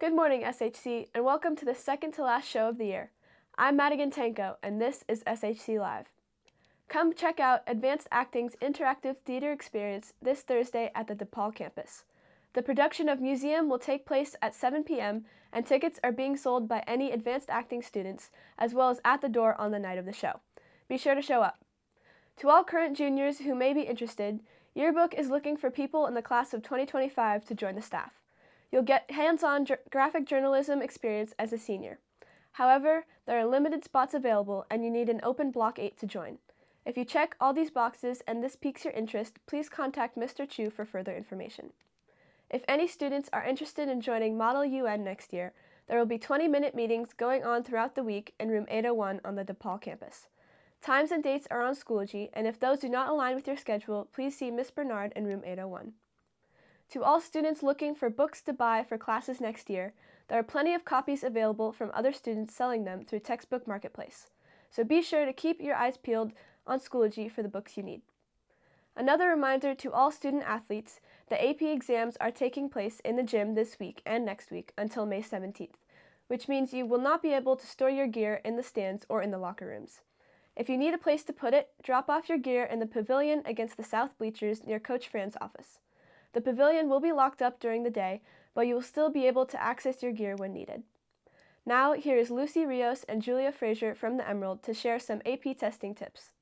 Good morning, SHC, and welcome to the second to last show of the year. I'm Madigan Tanko, and this is SHC Live. Come check out Advanced Acting's interactive theater experience this Thursday at the DePaul campus. The production of Museum will take place at 7 p.m., and tickets are being sold by any Advanced Acting students, as well as at the door on the night of the show. Be sure to show up. To all current juniors who may be interested, Yearbook is looking for people in the class of 2025 to join the staff. You'll get hands-on graphic journalism experience as a senior. However, there are limited spots available and you need an open Block 8 to join. If you check all these boxes and this piques your interest, please contact Mr. Chu for further information. If any students are interested in joining Model UN next year, there will be 20-minute meetings going on throughout the week in room 801 on the DePaul campus. Times and dates are on Schoology, and if those do not align with your schedule, please see Ms. Bernard in room 801. To all students looking for books to buy for classes next year, there are plenty of copies available from other students selling them through Textbook Marketplace. So be sure to keep your eyes peeled on Schoology for the books you need. Another reminder to all student athletes, the AP exams are taking place in the gym this week and next week until May 17th, which means you will not be able to store your gear in the stands or in the locker rooms. If you need a place to put it, drop off your gear in the pavilion against the south bleachers near Coach Fran's office. The pavilion will be locked up during the day, but you will still be able to access your gear when needed. Now, here is Lucy Rios and Julia Frazier from the Emerald to share some AP testing tips.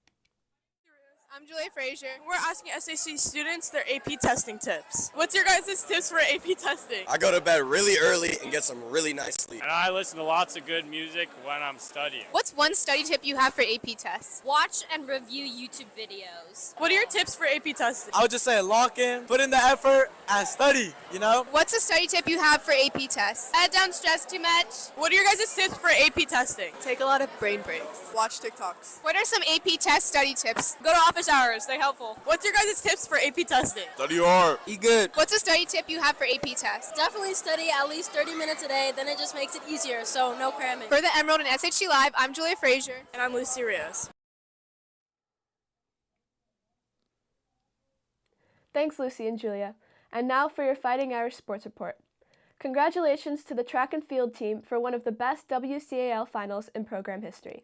I'm Julia Frazier. We're asking SAC students their AP testing tips. What's your guys' tips for AP testing? I go to bed really early and get some really nice sleep. And I listen to lots of good music when I'm studying. What's one study tip you have for AP tests? Watch and review YouTube videos. What are your tips for AP testing? I would just say lock in, put in the effort, and study, you know? What's a study tip you have for AP tests? Don't stress too much. What are your guys' tips for AP testing? Take a lot of brain breaks. Watch TikToks. What are some AP test study tips? Go to office hours, they're helpful. What's your guys' tips for AP testing? Study hard. Eat good. What's a study tip you have for AP tests? Definitely study at least 30 minutes a day, then it just makes it easier, so no cramming. For the Emerald and SHC Live, I'm Julia Frazier. And I'm Lucy Rios. Thanks, Lucy and Julia. And now for your Fighting Irish Sports Report. Congratulations to the track and field team for one of the best WCAL finals in program history.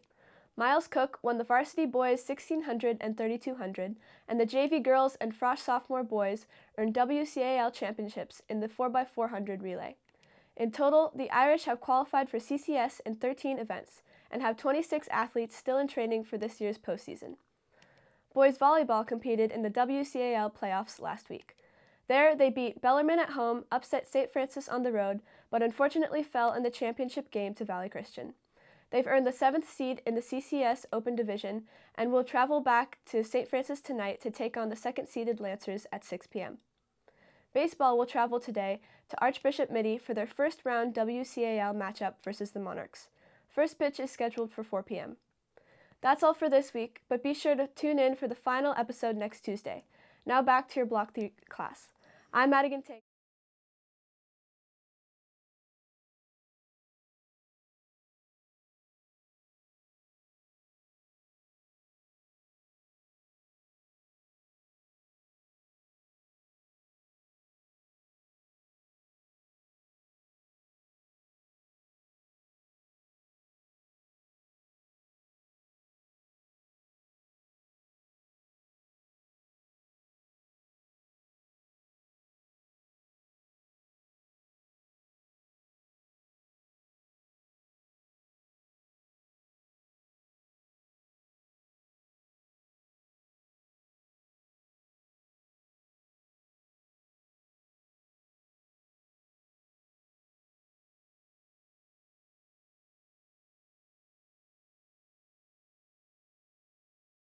Miles Cook won the varsity boys 1600 and 3200, and the JV girls and Frosh sophomore boys earned WCAL championships in the 4x400 relay. In total, the Irish have qualified for CCS in 13 events and have 26 athletes still in training for this year's postseason. Boys volleyball competed in the WCAL playoffs last week. There, they beat Bellarmine at home, upset St. Francis on the road, but unfortunately fell in the championship game to Valley Christian. They've earned the 7th seed in the CCS Open Division and will travel back to St. Francis tonight to take on the 2nd-seeded Lancers at 6 p.m. Baseball will travel today to Archbishop Mitty for their first-round WCAL matchup versus the Monarchs. First pitch is scheduled for 4 p.m. That's all for this week, but be sure to tune in for the final episode next Tuesday. Now back to your Block 3 class. I'm Madigan Tank.